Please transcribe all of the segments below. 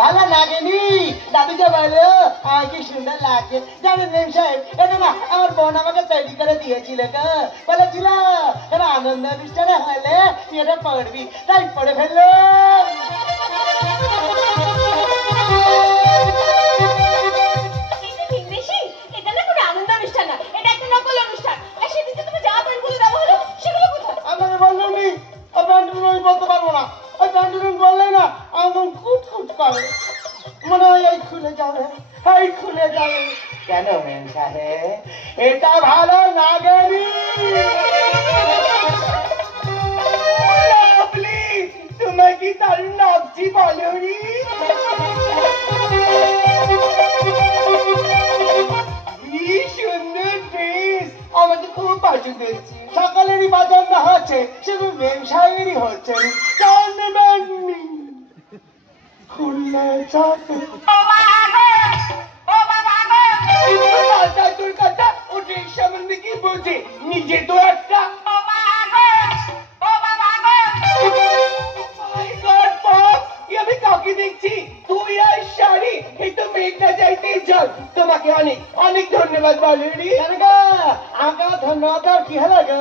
ভালো লাগেনি? দাদুকে বলো আমার কি সুন্দর লাগে। জানেন মেম সাহেব, এটা না আমার বোন আমাকে তৈরি করে দিয়েছিল গো। বলেছিল এরা আনন্দ অনুষ্ঠানে হলে তুই এটা পড়বি, তাই পড়ে ফেললো। এটা না কোনো আনন্দ অনুষ্ঠান না, এটা একটা নকল অনুষ্ঠান। আর সেদিন যে তুমি যা প্যান্টগুলো দেওয়া হলো সেগুলো কোথায়? আপনাকে বললো নি ওই প্যান্টুন আমি বলতে পারবো না। ওই প্যান্টুন বললেই না একদম কুটকুট করে, মনে হয় এই খুলে যাবে, এই খুলে যাবে। কেন মেম সাহেব, এটা ভালো লাগেনি? তোমার কি দারুণ লাগছি বলো নি? কি সুন্দর ড্রেস, আমাকে খুব পছন্দ হচ্ছে। সকালেরই পছন্দ হচ্ছে, শুধু মেম সাহেবেরই হচ্ছে না। কেন নেবেননি? খুললে যাবে। তোর কথা ও ড্রেস সম্বন্ধে কি বলছে? নিজে তো একটা আমি কাউকে দেখছি, তুই আর শাড়ি, এই তো মেঘটা যাইতেই জল। তোমাকে অনেক অনেক ধন্যবাদ বলো রি। আমাকে ধন্যবাদ আর কি হলো গো?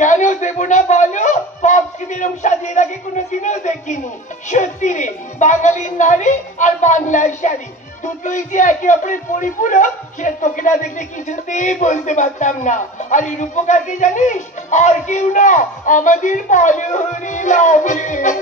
কেন দেবো না বলো? পপকে বেরম সাজিয়ে রাখে কোনোদিনও দেখিনি। সত্যি রে, বাঙালির নারী আর বাংলার শাড়ি দুটোই যে একে অপরের পরিপূরক, সে তোকে না দেখলে কিছুতেই বলতে পারতাম না। আর এর উপকার কি জানিস? আর কেউ না, আমাদের বলো রে লাভ রে।